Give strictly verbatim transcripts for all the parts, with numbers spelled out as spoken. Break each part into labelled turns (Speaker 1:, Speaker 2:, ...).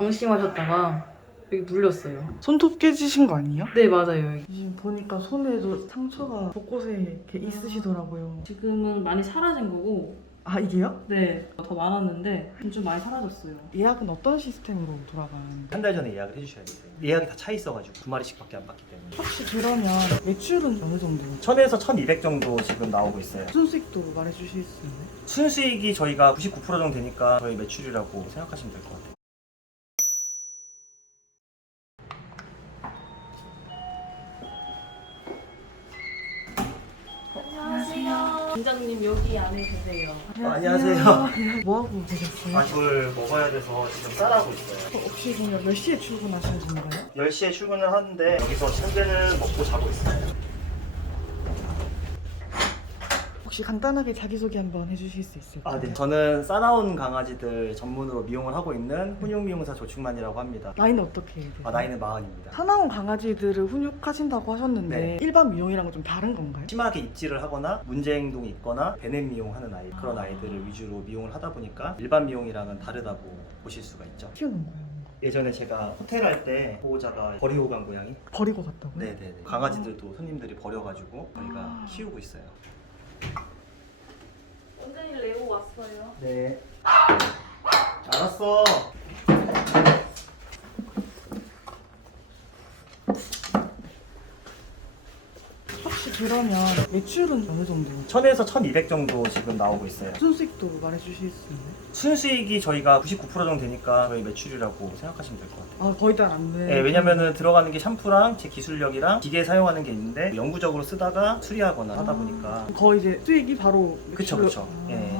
Speaker 1: 방심하셨다가 여기 물렸어요.
Speaker 2: 손톱 깨지신 거 아니에요?
Speaker 1: 네, 맞아요.
Speaker 2: 지금 보니까 손에도 상처가 곳곳에 이렇게 있으시더라고요.
Speaker 1: 지금은 많이 사라진 거고,
Speaker 2: 아, 이게요?
Speaker 1: 네, 더 많았는데 좀 많이 사라졌어요.
Speaker 2: 예약은 어떤 시스템으로 돌아가는?
Speaker 3: 한 달 전에 예약을 해주셔야 돼요. 예약이 다 차 있어가지고 두 마리씩밖에 안 받기 때문에.
Speaker 2: 혹시 그러면 매출은 어느 정도?
Speaker 3: 천에서 천이백 정도 지금 나오고 있어요.
Speaker 2: 순수익도 말해주실 수 있나요?
Speaker 3: 순수익이 저희가 구십구 퍼센트 정도 되니까 저희 매출이라고 생각하시면 될 것 같아요.
Speaker 1: 안녕하세요. 원장님 여기 안에 계세요.
Speaker 3: 어, 안녕하세요.
Speaker 2: 뭐 하고 계셨어요?
Speaker 3: 아, 이걸 먹어야 돼서 지금 쌀하고 있어요.
Speaker 2: 어, 혹시 그러면 몇 시에 출근하시는 건가요?
Speaker 3: 열 시에 출근을 하는데 여기서 현재는 먹고 자고 있어요.
Speaker 2: 혹시 간단하게 자기소개 한번 해주실 수 있을까요?
Speaker 3: 아, 네. 저는 싸나운 강아지들 전문으로 미용을 하고 있는 훈육미용사 조충만이라고 합니다.
Speaker 2: 나이는 어떻게 되세요?
Speaker 3: 아, 나이는 마흔입니다.
Speaker 2: 사나운 강아지들을 훈육하신다고 하셨는데
Speaker 3: 네.
Speaker 2: 일반 미용이랑은 좀 다른 건가요?
Speaker 3: 심하게 입질을 하거나 문제 행동이 있거나 베넷 미용하는 아이, 그런 아이들을 위주로 미용을 하다 보니까 일반 미용이랑은 다르다고 보실 수가 있죠.
Speaker 2: 키우는 거예요?
Speaker 3: 예전에 제가 호텔 할 때 보호자가 버리고 간 고양이.
Speaker 2: 버리고 갔다고요?
Speaker 3: 네네네. 강아지들도 손님들이 버려가지고 저희가 키우고 있어요.
Speaker 1: 원장님 레오 왔어요.
Speaker 3: 네. 알았어.
Speaker 2: 혹시 그러면 매출은 어느 정도?
Speaker 3: 천에서 천이백 정도 지금 나오고 있어요.
Speaker 2: 순수익도 말해주실 수 있나요?
Speaker 3: 순수익이 저희가 구십구 퍼센트 정도 되니까 저희 매출이라고 생각하시면 될 것 같아요.
Speaker 2: 아, 거의 다 안 돼.
Speaker 3: 네, 왜냐면은 들어가는 게 샴푸랑 제 기술력이랑 기계 사용하는 게 있는데 영구적으로 쓰다가 수리하거나 하다 보니까.
Speaker 2: 거의 이제 수익이 바로
Speaker 3: 그쵸,
Speaker 2: 매출로-
Speaker 3: 그쵸.
Speaker 2: 아.
Speaker 3: 예.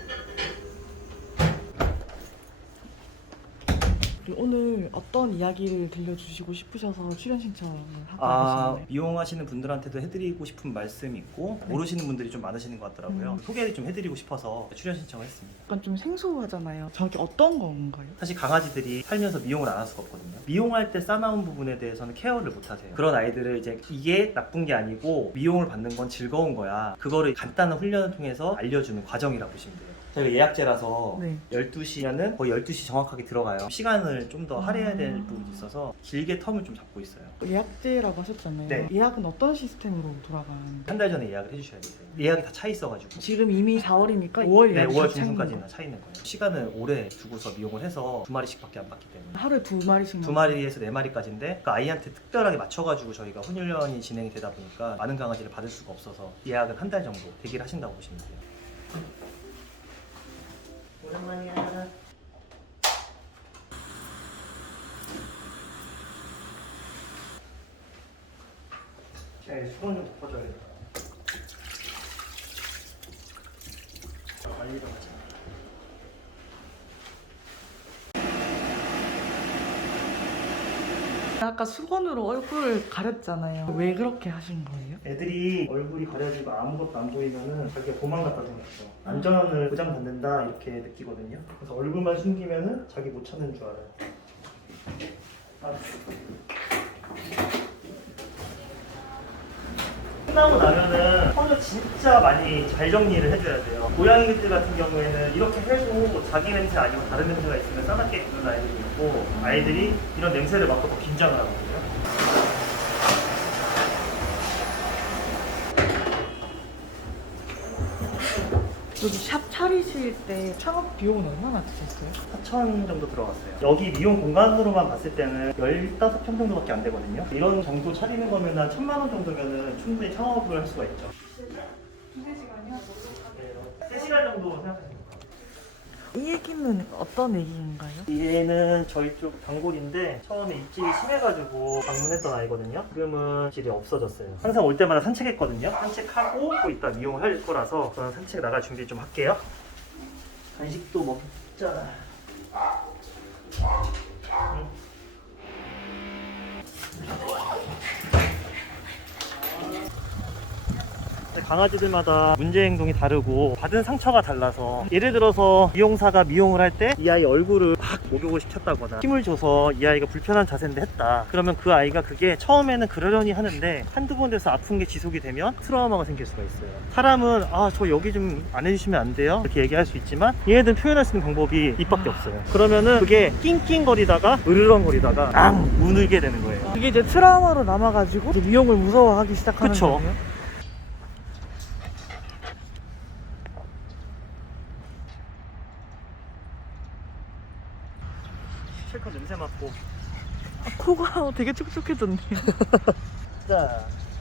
Speaker 2: 그리고 오늘 어떤 이야기를 들려주시고 싶으셔서 출연 신청을 하고
Speaker 3: 아,
Speaker 2: 계셨나요?
Speaker 3: 미용하시는 분들한테도 해드리고 싶은 말씀이 있고
Speaker 2: 네.
Speaker 3: 모르시는 분들이 좀 많으시는 것 같더라고요.
Speaker 2: 음.
Speaker 3: 소개를 좀 해드리고 싶어서 출연 신청을 했습니다.
Speaker 2: 약간 좀 생소하잖아요. 정확히 어떤 건가요?
Speaker 3: 사실 강아지들이 살면서 미용을 안 할 수가 없거든요. 미용할 때 싸나운 부분에 대해서는 케어를 못 하세요. 그런 아이들을 이제 이게 나쁜 게 아니고 미용을 받는 건 즐거운 거야. 그거를 간단한 훈련을 통해서 알려주는 과정이라고 보시면 돼요. 저희가 예약제라서
Speaker 2: 네.
Speaker 3: 열두 시면은 거의 열두 시 정확하게 들어가요. 시간을 좀 더 할애해야 될
Speaker 2: 아.
Speaker 3: 부분이 있어서 길게 텀을 좀 잡고 있어요.
Speaker 2: 예약제라고 하셨잖아요.
Speaker 3: 네.
Speaker 2: 예약은 어떤 시스템으로 돌아가는?
Speaker 3: 한 달 전에 예약을 해주셔야 돼요. 예약이 다 차 있어가지고.
Speaker 2: 지금 이미 사월이니까 오월
Speaker 3: 네,
Speaker 2: 예약이
Speaker 3: 오월
Speaker 2: 다 차 있는
Speaker 3: 중순까지는
Speaker 2: 거예요.
Speaker 3: 차 있는 거예요. 시간을 오래 두고서 미용을 해서 두 마리씩밖에 안 받기 때문에.
Speaker 2: 하루에 두 마리씩
Speaker 3: 두 마리에서 네 마리까지인데 그 아이한테 특별하게 맞춰가지고 저희가 훈련이 진행이 되다 보니까 많은 강아지를 받을 수가 없어서 예약은 한 달 정도 대기를 하신다고 보시면 돼요. 오랜만이야. 네, 수건 좀 덮어줘야겠다. 빨리 일어나자.
Speaker 2: 아까 수건으로 얼굴을 가렸잖아요. 왜 그렇게 하신 거예요?
Speaker 3: 애들이 얼굴이 가려지고 아무것도 안 보이면은 자기가 도망갔다 생각해서 안전을 보장받는다 이렇게 느끼거든요. 그래서 얼굴만 숨기면은 자기 못 찾는 줄 알아요. 아. 끝나고 나면은 털을 진짜 많이 잘 정리를 해줘야 돼요. 고양이들 같은 경우에는 이렇게 해도 자기 냄새 아니고 다른 냄새가 있으면 싸납게 구는 아이들이 있고 아이들이 이런 냄새를 맡고 더 긴장을 하거든요.
Speaker 2: 여기 샵 차리실 때 창업 비용은 얼마나 드셨어요?
Speaker 3: 사천 정도 들어갔어요. 여기 미용 공간으로만 봤을 때는 열다섯 평 정도밖에 안 되거든요. 이런 정도 차리는 거면 한 천만 원 정도면은 충분히 창업을 할 수가 있죠.
Speaker 2: 두세 시간이요?
Speaker 3: 세 시간 정도 생각하시면 돼요.
Speaker 2: 이 얘기는 어떤 얘기인가요?
Speaker 3: 얘는 저희 쪽 단골인데 처음에 입질이 심해가지고 방문했던 아이거든요. 지금은 입질이 없어졌어요. 항상 올 때마다 산책했거든요. 산책하고 또 이따 미용을 할 거라서 저는 산책 나갈 준비 좀 할게요. 간식도 먹자. 응. 강아지들마다 문제 행동이 다르고 받은 상처가 달라서, 예를 들어서 미용사가 미용을 할 때 이 아이 얼굴을 막 목욕을 시켰다거나 힘을 줘서 이 아이가 불편한 자세인데 했다, 그러면 그 아이가 그게 처음에는 그러려니 하는데 한두 번 돼서 아픈 게 지속이 되면 트라우마가 생길 수가 있어요. 사람은 아 저 여기 좀 안 해주시면 안 돼요 이렇게 얘기할 수 있지만, 얘네들 표현할 수 있는 방법이 입밖에 없어요. 그러면은 그게 낑낑거리다가 으르렁거리다가 앙 우늘게 되는 거예요.
Speaker 2: 그게 이제 트라우마로 남아가지고 이제 미용을 무서워하기 시작하는
Speaker 3: 그쵸.
Speaker 2: 거예요.
Speaker 3: 실컷 냄새 맡고.
Speaker 2: 아, 코가 되게 촉촉해졌네요.
Speaker 3: 자,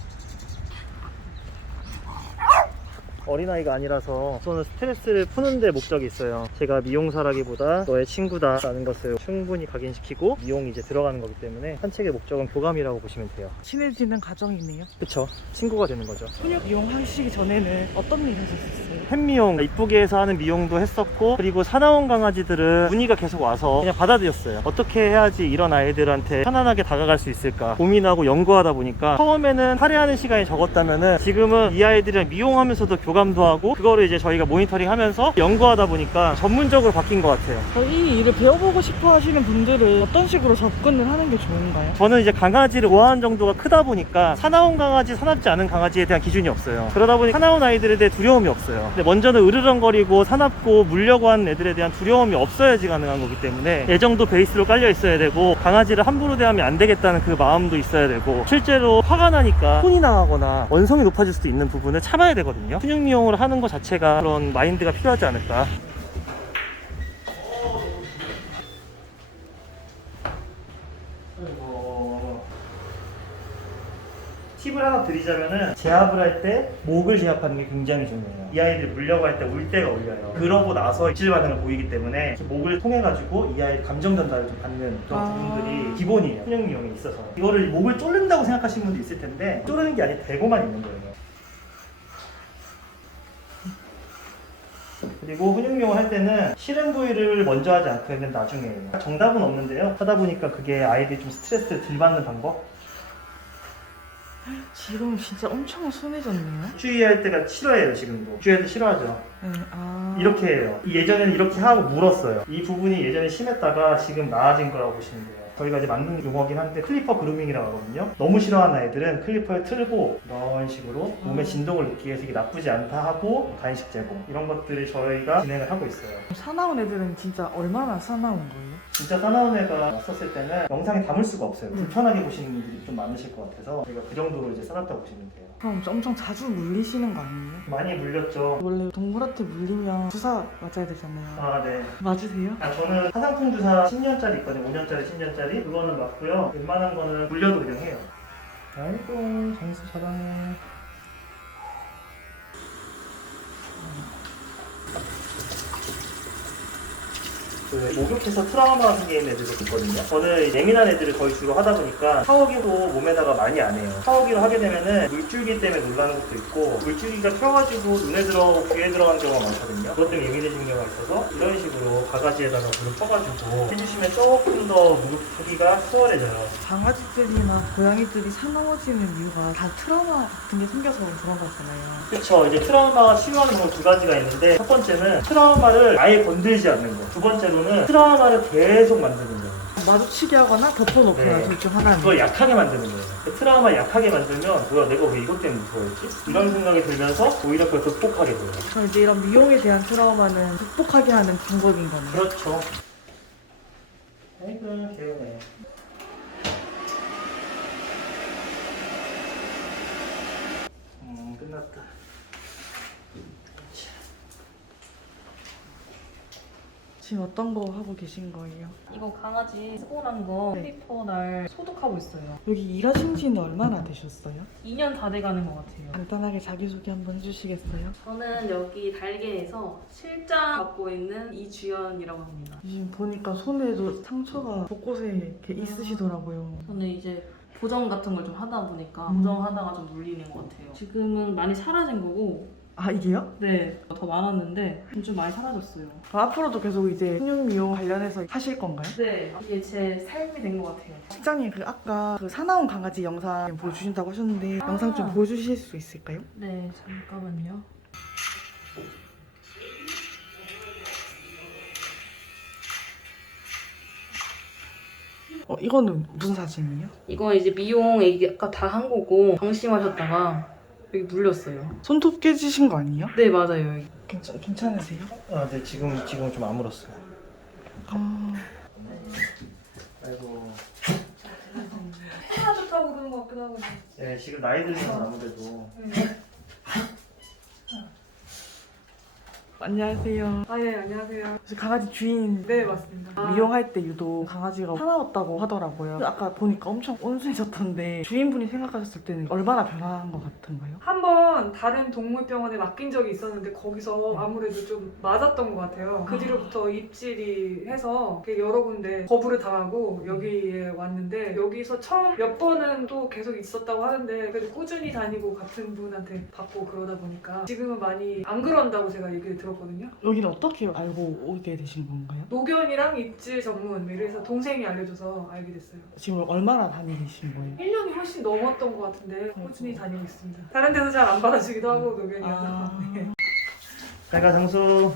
Speaker 3: 어린아이가 아니라서 저는 스트레스를 푸는 데 목적이 있어요. 제가 미용사라기보다 너의 친구다 라는 것을 충분히 각인시키고 미용이 이제 들어가는 거기 때문에 산책의 목적은 교감이라고 보시면 돼요.
Speaker 2: 친해지는 과정이네요.
Speaker 3: 그쵸? 친구가 되는 거죠.
Speaker 2: 훈육 미용 하시기 전에는 어떤 일 하셨었어요?
Speaker 3: 펫미용, 이쁘게 해서 하는 미용도 했었고, 그리고 사나운 강아지들은 문의가 계속 와서 그냥 받아들였어요. 어떻게 해야지 이런 아이들한테 편안하게 다가갈 수 있을까 고민하고 연구하다 보니까, 처음에는 할애하는 시간이 적었다면은 지금은 이 아이들이랑 미용하면서도 교감도 하고, 그거를 이제 저희가 모니터링 하면서 연구하다 보니까 전문적으로 바뀐 것 같아요.
Speaker 2: 어, 이 일을 배워보고 싶어 하시는 분들은 어떤 식으로 접근을 하는 게 좋은가요?
Speaker 3: 저는 이제 강아지를 좋아하는 정도가 크다 보니까 사나운 강아지, 사납지 않은 강아지에 대한 기준이 없어요. 그러다 보니 사나운 아이들에 대해 두려움이 없어요. 근데 먼저는 으르렁거리고 사납고 물려고 하는 애들에 대한 두려움이 없어야지 가능한 거기 때문에 애정도 베이스로 깔려 있어야 되고, 강아지를 함부로 대하면 안 되겠다는 그 마음도 있어야 되고, 실제로 화가 나니까 혼이 나거나 원성이 높아질 수도 있는 부분을 참아야 되거든요. 훈육 미용을 하는 것 자체가 그런 마인드가 필요하지 않을까. 팁을 하나 드리자면은, 제압을 할 때 목을 제압하는 게 굉장히 중요해요. 이 아이들 물려고 할 때 울 때가 울려요. 그러고 나서 입질 반응을 보이기 때문에 목을 통해 가지고 이 아이 감정 전달을 좀 받는 그런
Speaker 2: 아.
Speaker 3: 부분들이 기본이에요. 훈육 미용에 있어서. 이거를 목을 조른다고 생각하시는 분도 있을 텐데, 조르는 게 아니라 대고만 있는 거예요. 그리고 훈육 미용을 할 때는 싫은 부위를 먼저 하지 않고 했는 나중에 해요. 정답은 없는데요. 하다 보니까 그게 아이들이 좀 스트레스를 덜 받는 방법?
Speaker 2: 지금 진짜 엄청 순해졌네요.
Speaker 3: 주의할 때가 싫어해요. 지금도 주의할 때 싫어하죠.
Speaker 2: 네, 아...
Speaker 3: 이렇게 해요. 예전에는 이렇게 하고 물었어요. 이 부분이 예전에 심했다가 지금 나아진 거라고 보시면 돼요. 저희가 이제 만든 용어긴 한데 클리퍼 그루밍이라고 하거든요. 너무 싫어하는 아이들은 클리퍼에 틀고 이런 식으로 몸의 진동을 느끼게 해서 이게 나쁘지 않다 하고 간식 제공, 이런 것들을 저희가 진행을 하고 있어요.
Speaker 2: 사나운 애들은 진짜 얼마나 사나운 거예요?
Speaker 3: 진짜 사나운 애가 왔었을 때는 영상에 담을 수가 없어요. 불편하게 보시는 분들이 좀 많으실 것 같아서 저희가 그 정도로 이제 써놨다고 보시면 돼요.
Speaker 2: 그럼 엄청 자주 물리시는 거 아니에요?
Speaker 3: 많이 물렸죠.
Speaker 2: 원래 동물한테 물리면 주사 맞아야 되잖아요.
Speaker 3: 아, 네.
Speaker 2: 맞으세요?
Speaker 3: 아, 저는 화상품 주사 십 년짜리 있거든요. 오 년짜리, 십 년짜리. 그거는 맞고요. 웬만한 거는 물려도 그냥 해요. 아이고, 장수 잘하네. 그 목욕해서 트라우마 생기는 애들도 있거든요. 저는 예민한 애들을 거의 주로 하다 보니까 샤워기로 몸에다가 많이 안 해요. 샤워기로 하게 되면은 물줄기 때문에 놀라는 것도 있고, 물줄기가 펴가지고 눈에 들어가고 귀에 들어가는 경우가 많거든요. 그것 때문에 예민해지는 경우가 있어서 이런 식으로 바가지에다가 물을 퍼가지고 해주시면 조금 더 목욕하기가 수월해져요.
Speaker 2: 강아지들이나 고양이들이 사나워지는 이유가 다 트라우마 같은 게 생겨서 그런 거잖아요.
Speaker 3: 그쵸. 이제 트라우마가 치유하는 방법 두 가지가 있는데, 첫 번째는 트라우마를 아예 건들지 않는 거. 두 번째로는 트라우마를 계속 만드는 거예요.
Speaker 2: 마주치게 하거나 덮어놓거나
Speaker 3: 네.
Speaker 2: 둘 중 하나는.
Speaker 3: 그걸 약하게 만드는 거예요. 트라우마 약하게 만들면 뭐야, 내가 왜 이것 때문에 무서워했지? 이런 생각이 들면서 오히려 그걸 극복하게 돼요.
Speaker 2: 그럼 이제 이런 미용에 대한 트라우마는 극복하게 하는 방법인 거네요.
Speaker 3: 그렇죠. 아이고, 개운해. 음, 끝났다.
Speaker 2: 지금 어떤 거 하고 계신 거예요?
Speaker 1: 이거 강아지 쓰고 난 거
Speaker 2: 네.
Speaker 1: 클리퍼 날 소독하고 있어요.
Speaker 2: 여기 일하신 지는 얼마나 되셨어요?
Speaker 1: 이 년 다 돼가는 것 같아요.
Speaker 2: 간단하게 자기소개 한번 해주시겠어요?
Speaker 1: 저는 여기 달개에서 실장 맡고 있는 이주연이라고 합니다.
Speaker 2: 지금 보니까 손에도 상처가 곳곳에 이렇게 있으시더라고요.
Speaker 1: 저는 이제 보정 같은 걸 좀 하다 보니까
Speaker 2: 음.
Speaker 1: 보정하다가 좀 물리는 것 같아요. 지금은 많이 사라진 거고,
Speaker 2: 아 이게요?
Speaker 1: 네, 더 많았는데 좀 많이 사라졌어요.
Speaker 2: 그럼 앞으로도 계속 이제 훈육 미용 관련해서 하실 건가요?
Speaker 1: 네, 이게 제 삶이 된 것 같아요.
Speaker 2: 실장님 그 아까 그 사나운 강아지 영상 보여주신다고 하셨는데
Speaker 1: 아.
Speaker 2: 영상 좀 보여주실 수 있을까요?
Speaker 1: 네, 잠깐만요.
Speaker 2: 어 이거는 무슨 사진이에요?
Speaker 1: 이건 이제 미용 아까 다 한 거고 방심하셨다가 여기 물렸어요.
Speaker 2: 손톱 깨지신 거 아니에요?
Speaker 1: 네, 맞아요. 여기.
Speaker 2: 괜찮, 괜찮으세요?
Speaker 3: 아, 네, 지금 지금 좀 아물었어요.
Speaker 2: 아...
Speaker 3: 아이고.
Speaker 1: 하나 좋다고 그러는 것 같기도 하고.
Speaker 3: 네, 지금 나이 들면 아무래도
Speaker 2: 안녕하세요.
Speaker 4: 아, 예, 안녕하세요.
Speaker 2: 저 강아지 주인
Speaker 4: 네, 맞습니다.
Speaker 2: 미용할 때 유독 강아지가 사나웠다고 하더라고요. 아까 보니까 엄청 온순해졌던데 주인분이 생각하셨을 때는 얼마나 변한 것 같은가요?
Speaker 4: 한 번 다른 동물병원에 맡긴 적이 있었는데 거기서 아무래도 좀 맞았던 것 같아요. 그 뒤로부터 입질이 해서 여러 군데 거부를 당하고 여기에 왔는데 여기서 처음 몇 번은 또 계속 있었다고 하는데 그래도 꾸준히 다니고 같은 분한테 받고 그러다 보니까 지금은 많이 안 그런다고 제가 얘기를 들었거든요.
Speaker 2: 여기는 어떻게 알고 오게 되신 건가요?
Speaker 4: 노견이랑 입질 전문 이래서 동생이 알려줘서 알게 됐어요.
Speaker 2: 지금 얼마나 다니신 거예요?
Speaker 4: 일 년이 훨씬 넘었던 것 같은데 꾸준히 다니고 있습니다. 다른 데서 잘 안 받아주기도 하고 노견이어서.
Speaker 2: 아...
Speaker 4: 네.
Speaker 3: 잘가 장수.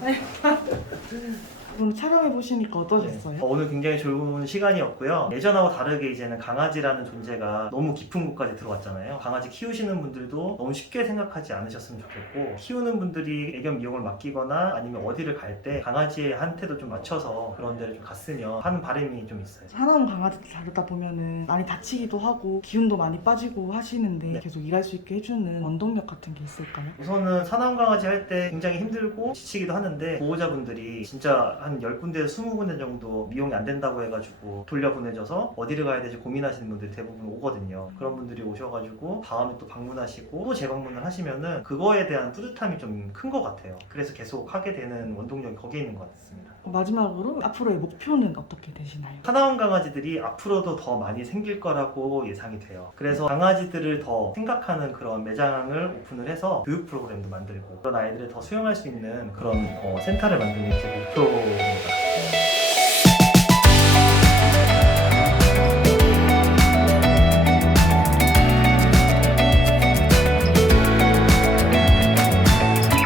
Speaker 2: 오늘 촬영해 보시니까 어떠셨어요?
Speaker 3: 네. 어, 오늘 굉장히 좋은 시간이었고요. 예전하고 다르게 이제는 강아지라는 존재가 너무 깊은 곳까지 들어왔잖아요. 강아지 키우시는 분들도 너무 쉽게 생각하지 않으셨으면 좋겠고, 키우는 분들이 애견 미용을 맡기거나 아니면 어디를 갈 때 강아지한테도 좀 맞춰서 그런 데를 좀 갔으면 하는 바람이 좀 있어요.
Speaker 2: 사나운 강아지들 다루다 보면은 많이 다치기도 하고 기운도 많이 빠지고 하시는데
Speaker 3: 네.
Speaker 2: 계속 일할 수 있게 해주는 원동력 같은 게 있을까요?
Speaker 3: 우선은 사나운 강아지 할 때 굉장히 힘들고 지치기도 하는데 보호자분들이 진짜 한 열 군데에서 스무 군데 정도 미용이 안 된다고 해가지고 돌려보내줘서 어디를 가야 될지 고민하시는 분들이 대부분 오거든요. 그런 분들이 오셔가지고 다음에 또 방문하시고 또 재방문을 하시면은 그거에 대한 뿌듯함이 좀 큰 것 같아요. 그래서 계속 하게 되는 원동력이 거기에 있는 것 같습니다.
Speaker 2: 마지막으로 앞으로의 목표는 어떻게 되시나요?
Speaker 3: 사나운 강아지들이 앞으로도 더 많이 생길 거라고 예상이 돼요. 그래서 강아지들을 더 생각하는 그런 매장을 오픈을 해서 교육 프로그램도 만들고 그런 아이들을 더 수용할 수 있는 그런 어, 센터를 만드는 게 제 목표